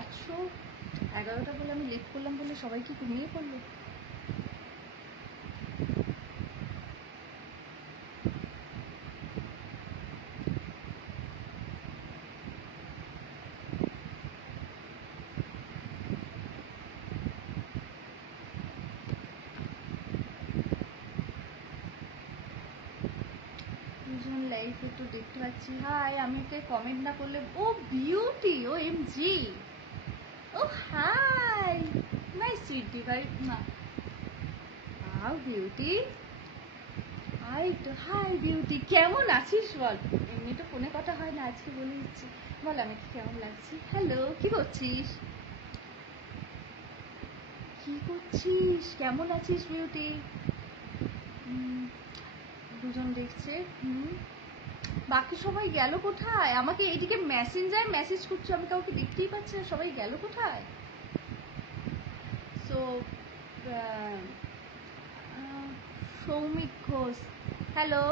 আছো? 11টা বলে আমি লেট করলাম বলে সবাই কি ঘুমিয়ে পড়লো? লাইফ একটু দেখতে পাচ্ছি। হাই, আমি ওকে কমেন্ট না করলে oh beauty, oh MG, oh hi my sweet ডিভাই মা, হাউ বিউটি। হাই তো, হাই বিউটি, কেমন আছিস বল? এমনি তো ফোনে কথা হয় না, আজকে বলে দিচ্ছি। বল আমাকে কেমন লাগছে। হ্যালো, কি করছিস? কি করছিস? কেমন আছিস বিউটি? দুজন দেখছে। বাকি সবাই গেল কোথায়? আমাকে এইদিকে মেসেঞ্জার মেসেজ করছে, আমি কাউকে দেখতেই পাচ্ছি না, সবাই গেল কোথায়? সো সৌমিক ঘোষ, হ্যালো,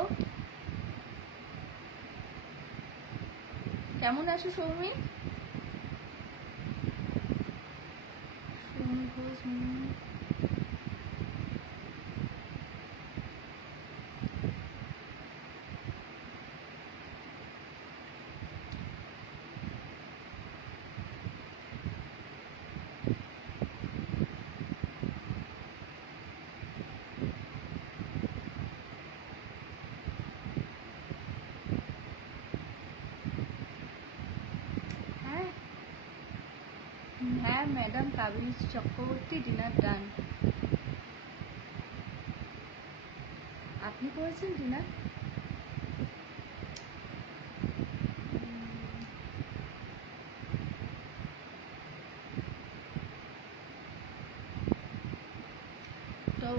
কেমন আছো সৌমিক? সৌমিক ঘোষ, হ্যাঁ ম্যাডাম কাবিল চক্রবর্তী, ডিনার ডান। আপনি করেছেন ডিনার? তো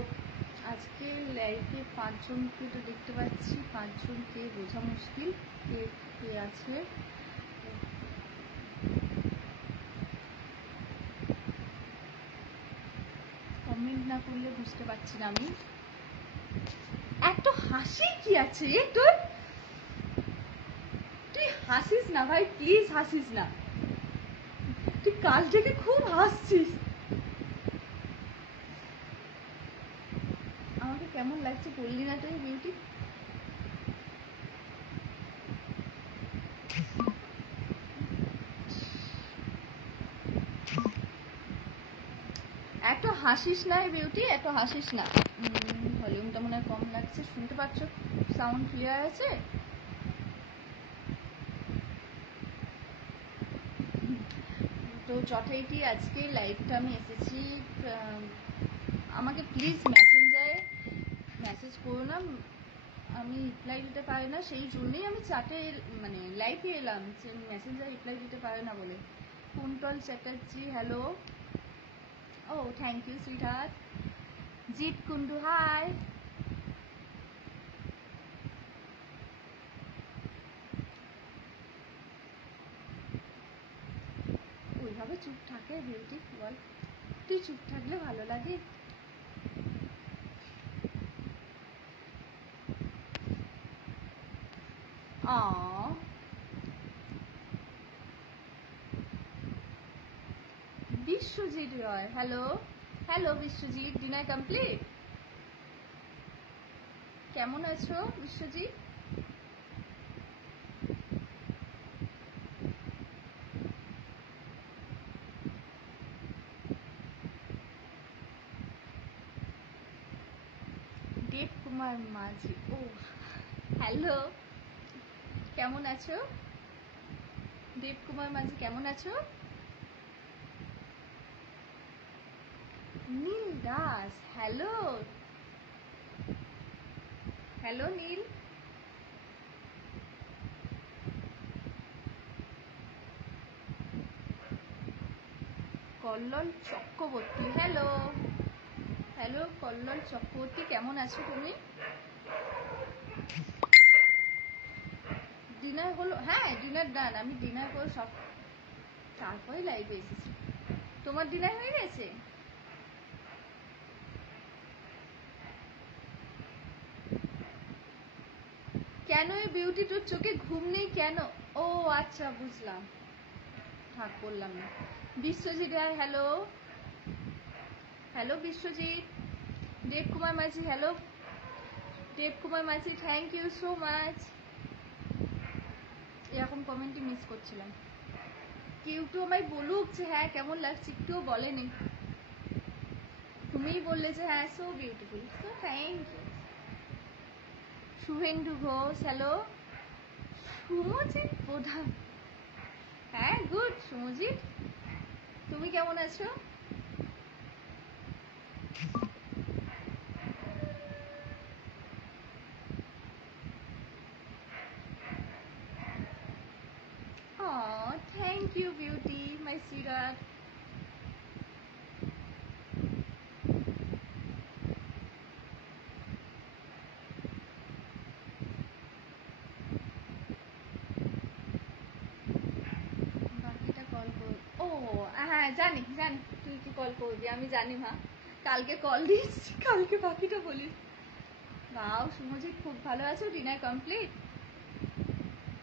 আজকে লাইফে 5 জনকে তো দেখতে পাচ্ছি, 5 জনকে বোঝা মুশকিল কে কে আছে। কমেন্ট না করলে বুঝতে পারছি না আমি। এত হাসি কি আছে তোর? তুই হাসিস না ভাই, প্লিজ হাসিস না। তুই কাল থেকে খুব হাসছিস। আমাকে কেমন লাগছে বললি না তুই বিউটি? এত হাসিস না বিউটি, এত হাসিস না। ভলিউমটা মনে হয় কম লাগছে, শুনতে পাচ্ছ? সাউন্ড ক্লিয়ার আছে? তো যথারীতি আজকে লাইভটা আমি এসেছি। আমাকে প্লিজ মেসেঞ্জারে মেসেজ করো না, আমি রিপ্লাই দিতে পারি না, সেই জন্যই আমি চাটে মানে লাইভে এলাম, যে মেসেঞ্জারে রিপ্লাই দিতে পারে না বলে। কুন্তল চ্যাটার্জি, হ্যালো। ও thank you sweetheart. Jeet Kundu, hi. ওইভাবে চুপ থাকে বিউটি বল? তুই চুপ থাকলে ভালো লাগে? Biswajit Roy, hello. Hello Biswajit, dinner complete? কেমন আছো বিশ্বজিৎ? দেব কুমার মাঝি, ও হ্যালো, কেমন আছো? দেব কুমার মাঝি, কেমন আছো? নীল দাস, হ্যালো। হ্যালো নীল। কল্লোল চক্রবর্তী, হ্যালো। হ্যালো কল্লোল চক্রবর্তী, কেমন আছো তুমি? ডিনার হলো? হ্যাঁ ডিনার ডান, আমি ডিনার করে সব তারপরে লাইভে এসেছি। তোমার ডিনার হয়ে গেছে? কেন এই বিউটি, তোর চোখে ঘুম নেই কেন? ও আচ্ছা বুঝলাম, থাক বললাম না। Biswajit hello hello Biswajit. Dev Kumar Majhi hello Dev Kumar Majhi, thank you so much. এরকম কমেন্টই মিস করছিলাম। কেউ তো আমায় বলুক যে হ্যাঁ কেমন লাগছে, কেউ বলেনি। তুমিই বললে যে হ্যাঁ so beautiful, so thank you. Suvendu Ghosh hello. Sumjit Pradhan, হ্যাঁ গুড সুমজিৎ, তুমি কেমন আছো? Aw, thank you beauty, my sweetheart. বাকিটা কল করব। ও হ্যাঁ জানি জানি তুই কি কল করবি, আমি জানি মা। কালকে কল দিস, কালকে বাকিটা বলিস। বাও সুমজিৎ খুব ভালো আছো, dinner complete?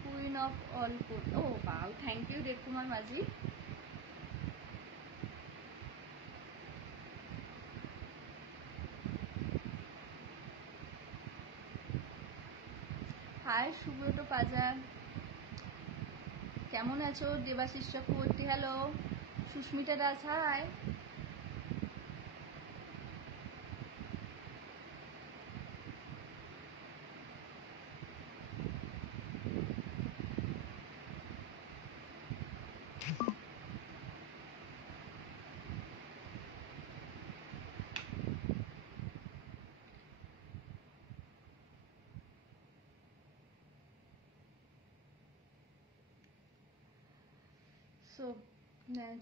Queen of all queen, oh wow thank you Dev Kumar Majhi. Hi Subrata Pajar, কেমন আছো? Debashis Chakraborty hello. Susmita Das hi. So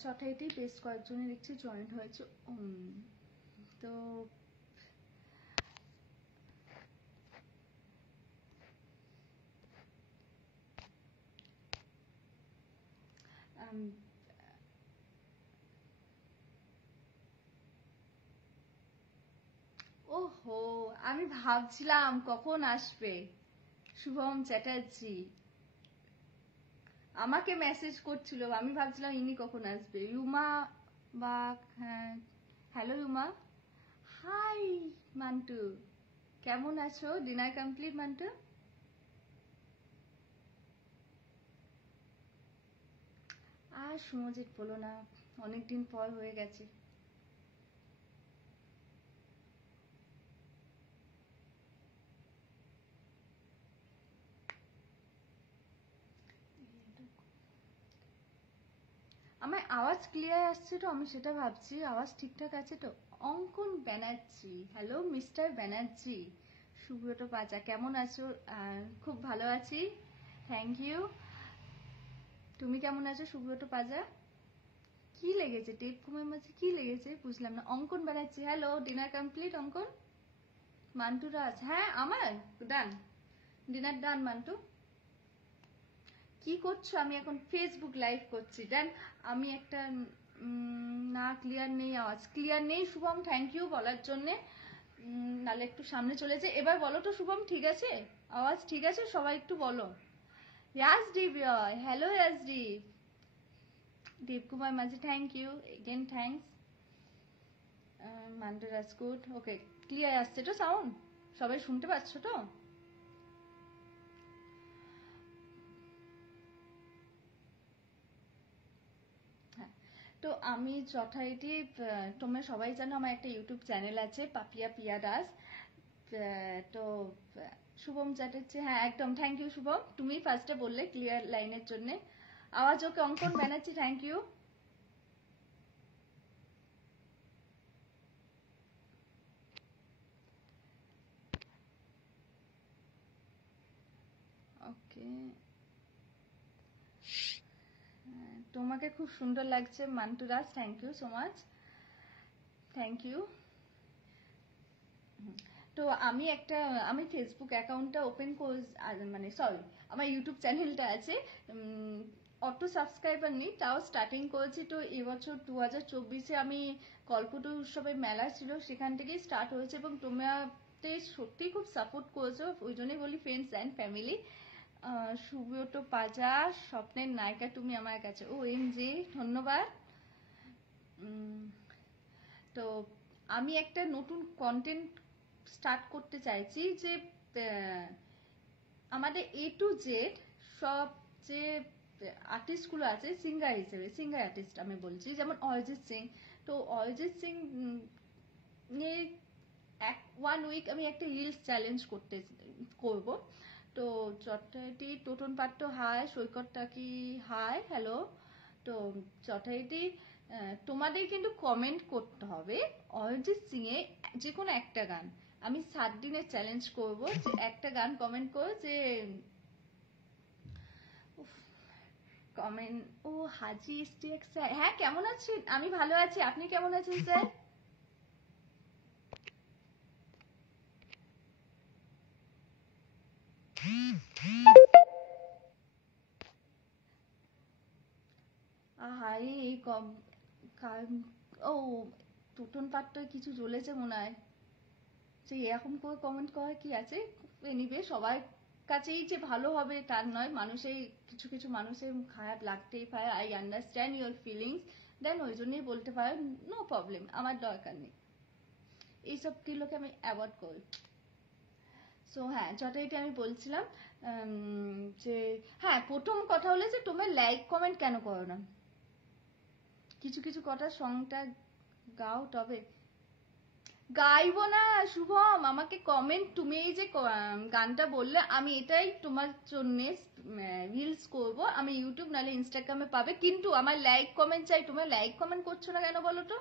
ছটাইতেই বেশ কয়েকজনের দেখছি জয়েন্ট হয়েছে। তো ওহো, আমি ভাবছিলাম কখন আসবে শুভম চ্যাটার্জি, আমাকে মেসেজ করছিল, আমি ভাবছিলাম ইনি কখন আসবে। রুমা বা হ্যাঁ হ্যালো রুমা। হাই মান্টু, কেমন আছো? Dinner complete Mantu? আর সুমজিৎ বলো না, অনেকদিন পর হয়ে গেছে। আমার আওয়াজ ক্লিয়ার আসছে তো? আমি সেটা ভাবছি আওয়াজ ঠিকঠাক আছে তো। অঙ্কন ব্যানার্জি হ্যালো মিস্টার ব্যানার্জি। সুব্রত পাচা কেমন আছো? খুব ভালো আছি, থ্যাংক ইউ। তুমি কেমন আছো সুব্রত পাজা? কি লেগেছে টেপ কুমার মাঝে, কি লেগেছে বুঝলাম না। অঙ্কন ব্যানার্জি হ্যালো, ডিনার কমপ্লিট অঙ্কন? মান্টু রাজ হ্যাঁ আমার ডান, ডিনার ডান মান্টু। কি করছো? আমি এখন ফেসবুক লাইভ করছি। দেন আমি একটা না ক্লিয়ার নেই, আওয়াজ ক্লিয়ার নেই শুভম, থ্যাংক ইউ বলার জন্যে। নালে একটু সামনে চলে যায়। এবার বলো তো শুভম, ঠিক আছে আওয়াজ? ঠিক আছে সবাই একটু বলো। ইয়াসদীপ hello Yasdeep. Debkumar Majhi thank you again, thanks. Mantu Rajkut okay, clear আসছে তো সাউন্ড? সবাই শুনতে পাচ্ছ তো? তো আমি যথারীতি, তোমরা সবাই জানো আমার একটা ইউটিউব চ্যানেল আছে পাপিয়া পিয়া দাস। তো শুভম চ্যাটার্জি হ্যাঁ একদম, থ্যাংক ইউ শুভম, তুমি ফার্স্টে বললে ক্লিয়ার লাইনের জন্য। আওয়াজ ওকে। অঙ্কন ব্যানার্জি থ্যাংক ইউ। ওকে, তোমাকে খুব সুন্দর লাগছে Mantu Das, thank you so much, thank you. তো আমি ফেসবুক অ্যাকাউন্টটা ওপেন করে, মানে সরি আমার ইউটিউব চ্যানেলটা আছে, অটো সাবস্ক্রাইবার নেই, তাও স্টার্টিং করেছি। তো এবছর 2024-এ আমি কল্পতরু উৎসবের মেলা ছিল, সেখান থেকেই স্টার্ট হয়েছে এবং তোমরাতে সত্যিই খুব সাপোর্ট করেছো, ওই জন্যই বলি ফ্রেন্ডস অ্যান্ড ফ্যামিলি। সুব্রত পাজা, স্বপ্নের নায়িকা তুমি আমার কাছে, ও এম জি ধন্যবাদ। উম, তো আমি একটা নতুন কন্টেন্ট স্টার্ট করতে চাইছি যে আমাদের A to Z সব যে আর্টিস্টগুলো আছে সিঙ্গার হিসেবে, সিঙ্গার আর্টিস্ট আমি বলছি, যেমন অরিজিৎ সিং। তো অরিজিৎ সিং নিয়ে 1 উইক আমি একটা রিলস চ্যালেঞ্জ করব। তো যথারীতি টোটন পাট্ট হাই, সৈকতটা কি হাই, হ্যালো। তো যথারীতি তোমাদের কিন্তু কমেন্ট করতে হবে অরিজিৎ সিং এর যে কোনো একটা গান। আমি 7 দিনের চ্যালেঞ্জ করব যে একটা গান কমেন্ট করো যে কমেন্ট। ও হাজি ইস্তিয়াক স্যার, হ্যাঁ কেমন আছেন? আমি ভালো আছি, আপনি কেমন আছেন স্যার? আহারে এই ও টোটন পাট্টয় কিছু চলেছে মনে হয়, যে এরকম করে কমেন্ট করার কি আছে। এনিওয়ে সবার কাছেই যে ভালো হবে তার নয়, মানুষের কিছু কিছু মানুষের খারাপ লাগতেই পারে। আই আন্ডারস্ট্যান্ড ইউর ফিলিংস, দেন ওই জন্যই বলতে পারো, নো প্রবলেম, আমার দরকার নেই, এইসব গুলোকে আমি অ্যাভয়েড করি। সো হ্যাঁ, যথারীতি আমি বলছিলাম যে হ্যাঁ, প্রথম কথা হলো যে তোমরা লাইক কমেন্ট কেন করো না? কিছু কিছু কথা সংটা গাও, তবে গাইবো না শুভম, আমাকে কমেন্ট, তুমি এই যে গানটা বললে, আমি এটাই তোমার জন্য রিলস করব, আমি ইউটিউব নাহলে ইনস্টাগ্রামে পাবে, কিন্তু আমার লাইক কমেন্ট চাই। তোমরা লাইক কমেন্ট করছো না কেন বলো তো?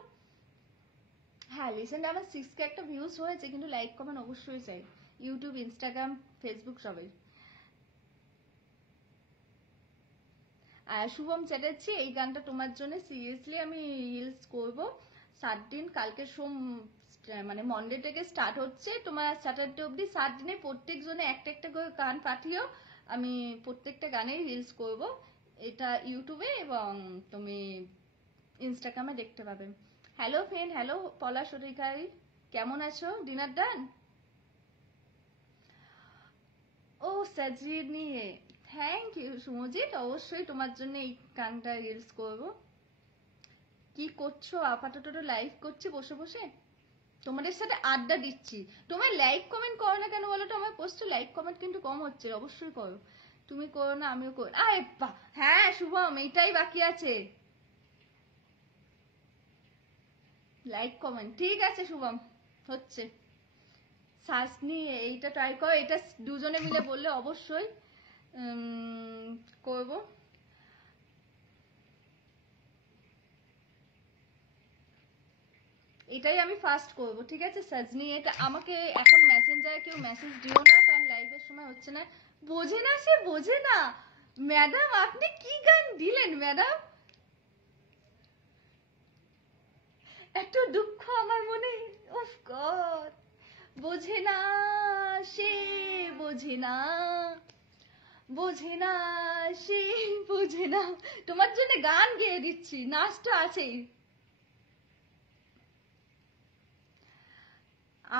হ্যাঁ রিসেন্ট আমার 6K একটা ভিউজ হয়েছে, কিন্তু লাইক কমেন্ট অবশ্যই চাই, ইউটিউব, ইনস্টাগ্রাম, ফেসবুক সবাই। শুভম চ্যাটার্জি, এই গানটা তোমার জন্য সিরিয়াসলি আমি রিলস করব 7 দিন। কালকে মানে মন্ডে থেকে স্টার্ট হচ্ছে, তোমার স্যাটারডে অবধি 7 দিনে প্রত্যেক জনে একটা একটা করে গান পাঠিও, আমি প্রত্যেকটা গানেই রিলস করব। এটা ইউটিউবে এবং তুমি ইনস্টাগ্রামে দেখতে পাবে। Hello friend, hello Palash Adhikari, কেমন আছো? Dinner done? ও সাজিনি, থ্যাংক ইউ সুমজিৎ, অবশ্যই তোমার জন্য এই গানটা রিলস করব। কি করছো? আপাতত তো লাইভ করছি বসে বসে, তোমাদের সাথে আড্ডা দিচ্ছি। তোমার লাইক কমেন্ট করো না কেন বলো তো? আমার পোস্টে লাইক কমেন্ট কিন্তু কম হচ্ছে, অবশ্যই করো। তুমি করো না, আমিও করো। আরে বাহ, হ্যাঁ শুভম, এইটাই বাকি আছে, লাইক কমেন্ট। ঠিক আছে শুভম, হচ্ছে। শাসনি, এইটা ট্রাই করো, এটা দুজনে মিলে বললে অবশ্যই করব। এটাই আমি ফার্স্ট করব, ঠিক আছে সাজনি? এটা আমাকে এখন মেসেঞ্জারে কেউ মেসেজ দিও না, কারণ লাইভের সময় হচ্ছে না। বোঝে না, সে বোঝে না। ম্যাডাম আপনি কি গান দিলেন ম্যাডাম? এত দুঃখ আমার মনে, উফ গড। বোঝে না, সে বোঝে না, বোঝে না, সে বোঝে না। তোমার জন্য গান গেয়ে দিচ্ছি, নাচটা আছেই।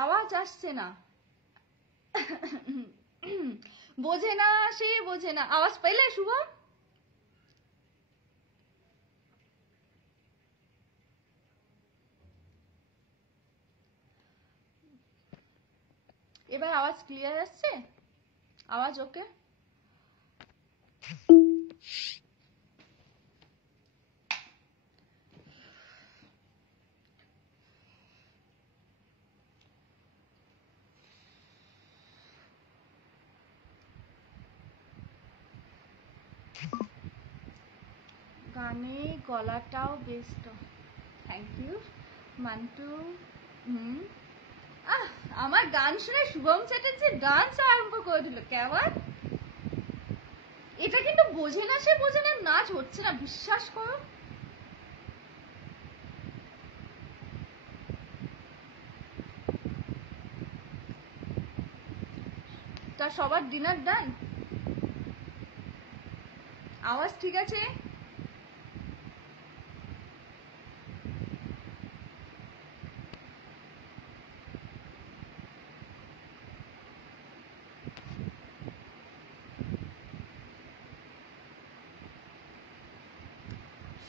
আওয়াজ আসছে না। বোঝে না, সে বোঝে না, আওয়াজ পাইলে শুভ? এবার আওয়াজ ক্লিয়ার আসছে? আওয়াজ ওকে? গানে গলাটাও বেশ তো, থ্যাংক ইউ মান্টু। হুম, আমার গান শুনে শুভম চ্যাটার্জি ডান্স আরম্ভ করে দিল, কেমন? এটা কিন্তু বোঝে না, সে বোঝে না নাচ হচ্ছে না, বিশ্বাস করো। তা সবার ডিনার ডান? আওয়াজ ঠিক আছে?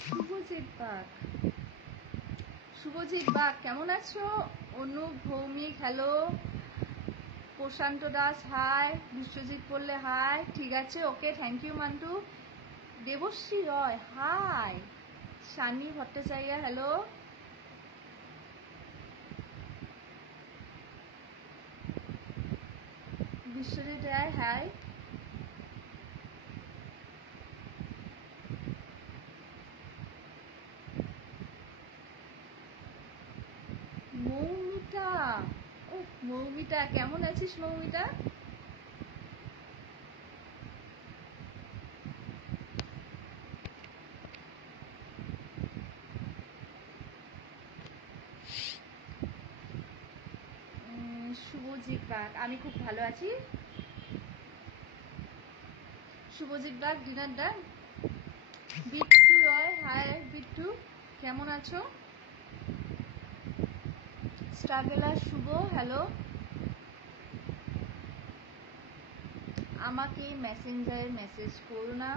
শুভজিৎ বাগ, শুভজিৎ বাগ কেমন আছো? Anup Bhowmik hello, Prashanta Das hi, Biswajit Porel hi, ঠিক আছে okay thank you Mantu. Debashree Roy hi, Sunny Bhattacharya hello, Biswajit Roy hi, Moumita, ও মৌমিতা কেমন আছিস মৌমিতা? শুভজিৎ বাগ আমি খুব ভালো আছি। Subhajit Bag dinner done. Bittu Roy hi Bittu কেমন আছো? স্ট্রাগলার শুভ হ্যালো, আমাকে মেসেঞ্জারে মেসেজ করো না,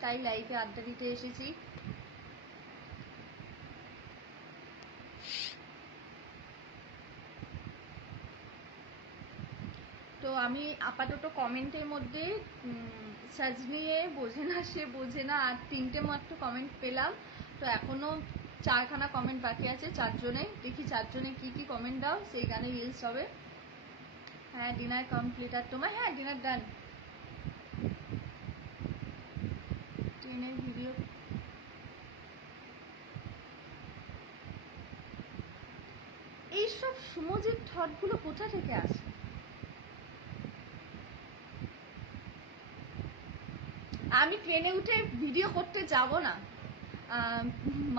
তাই লাইভে আড্ডা দিতে এসেছি। তো আমি আপাতত কমেন্টের মধ্যে সাজনিয়ে বোঝে না সে বোঝে না আর 3টে মাত্র কমেন্ট পেলাম। তো এখনো 4খানা কমেন্ট বাকি আছে, 4জনে দেখি 4জনে কি কি কমেন্ট দাও সেই গানে রিলস হবে। হ্যাঁ ডিনার কমপ্লিট, আর তোমার? হ্যাঁ ডিনার ডান। ট্রেনের ভিডিও এইসব সুমজির থটগুলো কোথা থেকে আসে? আমি ট্রেনে উঠে ভিডিও করতে যাব না।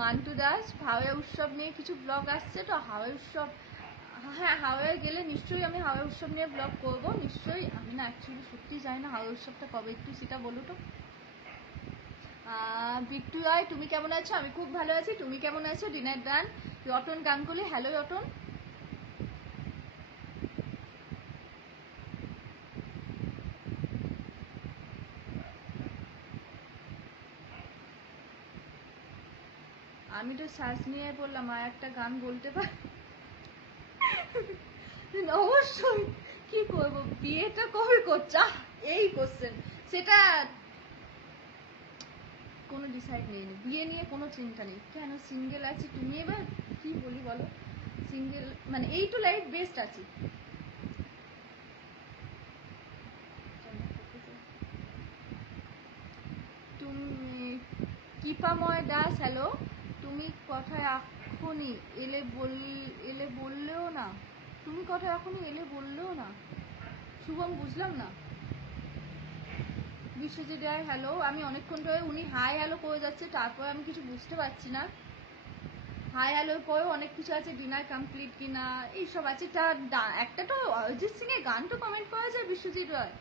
মান্টু দাস হাওড়া উৎসব নিয়ে কিছু ব্লগ আসছে, তো হাওড়া উৎসব, হ্যাঁ হাওড়ায় গেলে নিশ্চয়ই আমি হাওড়া উৎসব নিয়ে ব্লগ করবো নিশ্চয়ই। আমি না অ্যাকচুয়ালি সত্যি জানি না হাওড়া উৎসবটা কবে, একটু সেটা বলো তো। বিট্টু রায় তুমি কেমন আছো? আমি খুব ভালো আছি, তুমি কেমন আছো? ডিনার ডান। রতন গাঙ্গুলি হ্যালো রতন। আমি তো শ্বাস নিয়ে বললাম আর একটা গান বলতে পারি? অবশ্যই, কি করবো, বিয়েটা কবে করছা এই কোশ্চেন, সেটা কোনো ডিসাইড নেই, বিয়ে নিয়ে কোনো চিন্তা নেই। কেন সিঙ্গেল আছি, তুমি এবার কি বলি বলো, সিঙ্গেল মানে এই তো লাইফ বেস্ট আছি। তুমি কৃপাময় দাস হ্যালো, তুমি কথায় এখনই এলে বললেও না, তুমি কথায় এখনই এলে বললেও না, শুভম বুঝলাম না। বিশ্বজিৎ রায় হ্যালো, আমি অনেকক্ষণ ধরে উনি হাই হ্যালো করে যাচ্ছে, তারপর আমি কিছু বুঝতে পারছি না। হাই হ্যালোর পরেও অনেক কিছু আছে, ডিনার কমপ্লিট কিনা এইসব আছে। তার একটা তো অরিজিৎ সিং এর গান তো কমেন্ট করা যায় বিশ্বজিৎ রায়।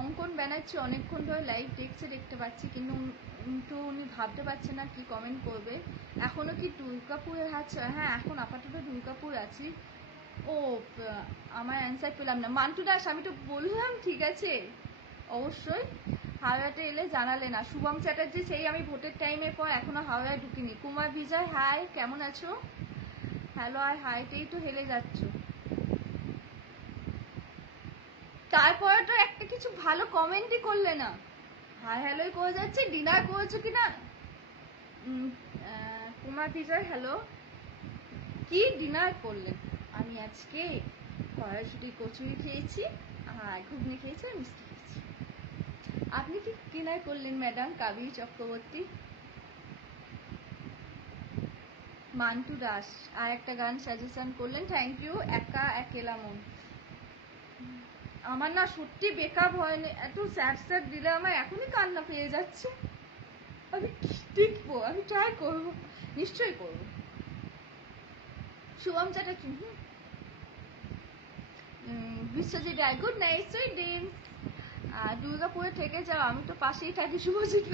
অঙ্কন ব্যানার্জি অনেকক্ষণ ধরে লাইভ দেখছে, দেখতে পাচ্ছি, কিন্তু উনি ভাবতে পারছে না কি কমেন্ট করবে। এখনো কি দুর্গাপুরে আছে? হ্যাঁ এখন আপাতত দুর্গাপুর আছি। ও আমার অ্যান্সার পেলাম না। মান্টু দাস আমি তো বললাম ঠিক আছে অবশ্যই, হাওড়াতে এলে জানালে না। শুভম চ্যাটার্জি সেই আমি ভোটের টাইমের পর এখনো হাওড়ায় ঢুকিনি। কুমার বিজয় হাই কেমন আছো? হ্যালো আর হাইতেই তো হেলে যাচ্ছ, তারপরে তো একটা কিছু ভালো কমেন্টই করলে না। হাই হ্যালোই করে যাচ্ছে, ডিনার করেছো কিনা? কুমার বিজয় হ্যালো, কি ডিনার করলেন? আমি আজকে কড়াইশুটি কচুরি খেয়েছি আর ঘুগনি খেয়েছি আর মিষ্টি খেয়েছি। আপনি কি ডিনার করলেন ম্যাডাম কাবেরী চক্রবর্তী? মান্টু দাস আর একটা গান সাজেশন করলেন, থ্যাংক ইউ। একা একেলা মন, আমার না সত্যি বেকআপ হয়নি, এত স্যাড স্যাড দিলে আমার এখনই কান্না পেয়ে যাচ্ছে। আমি দেখবো, আমি ট্রাই করবো, নিশ্চয়ই করবো। শুভম চ্যাটার্জি বিশ্বজিৎ রায় গুড নাইট সুইট ড্রিমস। দুর্গাপুরে থেকে যাও, আমি তো পাশেই থাকি শুভজিৎ।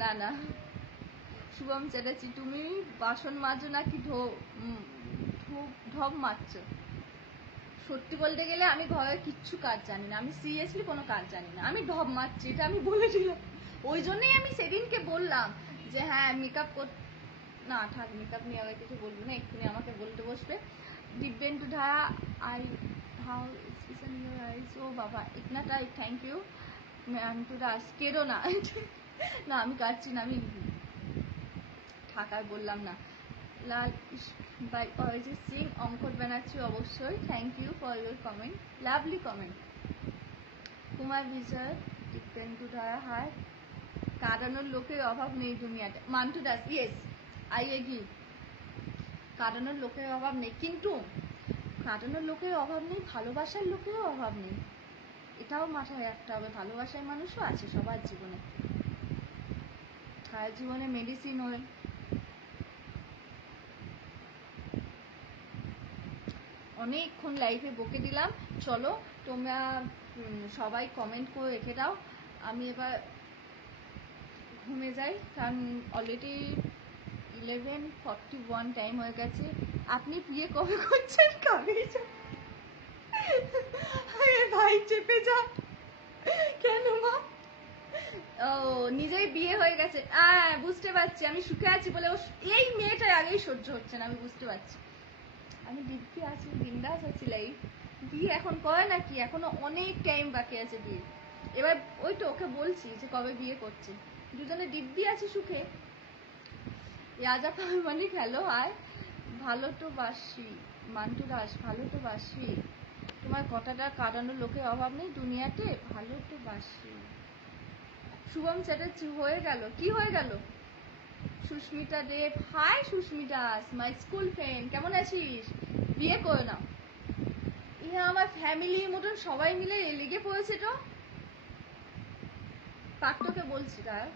না না শুভম চ্যাটার্জি তুমি বাসন মাজো নাকি ঢপ মারছো? সত্যি বলতে গেলে আমি ঘরে কিচ্ছু কাজ জানি না, আমি সিরিয়াসলি কোনো কাজ জানি না, আমি ঢপ মারছি, এটা আমি বলে দিলাম। ওই জন্যই আমি সেদিনকে বললাম যে হ্যাঁ মেকআপ না থাক, মেকআপ নিয়ে আবার কিছু বলবো না, এক্ষুনি আমাকে বলতে বসবে। Dibyendu Dhaya I how expression your eyes, ओ बाबा इतना tight, thank you. Mantu Das केरो ना না আমি কাটছি না, আমি ঢাকার বললাম না। লাল বাই অরিজিৎ সিং, অঙ্কট ব্যানার্জি অবশ্যই, thank you for your comment, lovely comment. Kumar Bijoy, Dibyendu Dhara, hi. কাটানোর লোকের অভাব নেই দুনিয়াতে, Mantu Das, yes I agree, কাটানোর লোকের অভাব নেই, কিন্তু কাটানোর লোকের অভাব নেই, ভালোবাসার লোকেরও অভাব নেই, এটাও মাথায় রাখতে হবে। ভালোবাসার মানুষও আছে সবার জীবনে, তার জীবনে মেডিসিন হয়। অনেকক্ষণ লাইফে বকে দিলাম, চলো তোমরা সবাই কমেন্ট করে রেখে দাও, আমি এবার ঘুমে যাই, কারণ অলরেডি 11:41 টাইম হয়ে গেছে। আপনি বিয়ে কবে করছেন? কবে ভাই চেপে যা, কেন মা? ও নিজেই বিয়ে হয়ে গেছে, বুঝতে পারছি, আমি সুখে আছি বলে এই মেয়েটাই আগেই সহ্য হচ্ছে না, আমি বুঝতে পারছি। আমি দিব্যি আছি, বিন্দাস আছি, লাইফ। বিয়ে এখন করে নাকি, এখনো অনেক টাইম বাকি আছে বিয়ে। এবার ওই তো ওকে বলছি যে কবে বিয়ে করছে, দুজনে দিব্যি আছি সুখে। রাজা পারমানিক, হ্যালো আয়, ভালো তো বাসি। মান্টু দাস, ভালো তো বাসি, তোমার কথাটা কাটানোর লোকের অভাব নেই দুনিয়াতে, ভালো তো বাসি। শুভম চ্যাটার্জি, হয়ে গেল, কি হয়ে গেল? Susmita Deb, hi Susmita, my school friend, কেমন আছিস? বিয়ে করে নাও। ইহা আমার ফ্যামিলির মতন সবাই মিলে লেগে পড়েছে তো। পাট্টকে বলছি, তার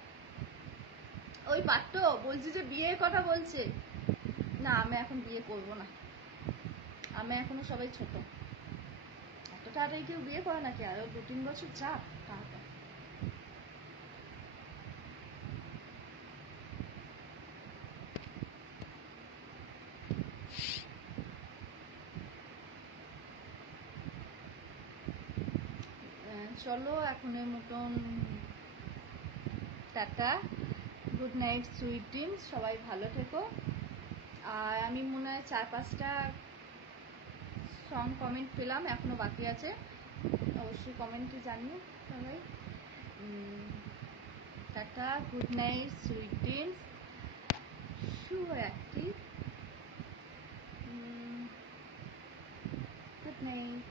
ওই পাট্ট বলছি যে বিয়ের কথা বলছে, না আমি এখন বিয়ে করব না, আমি এখনো সবাই ছোট, এত তাড়াতাড়ি কেউ বিয়ে করে নাকি, আরো 2-3 বছর যাক তারপর। চলো এখনের মতন tata, good night, sweet dreams, সবাই ভালো থেকো। আর আমি মনে হয় 4-5টা সং কমেন্ট পেলাম, এখনো বাকি আছে, অবশ্যই কমেন্টে জানিও সবাই। Tata, good night, sweet dreams, শুভরাত্রি, গুড নাইট।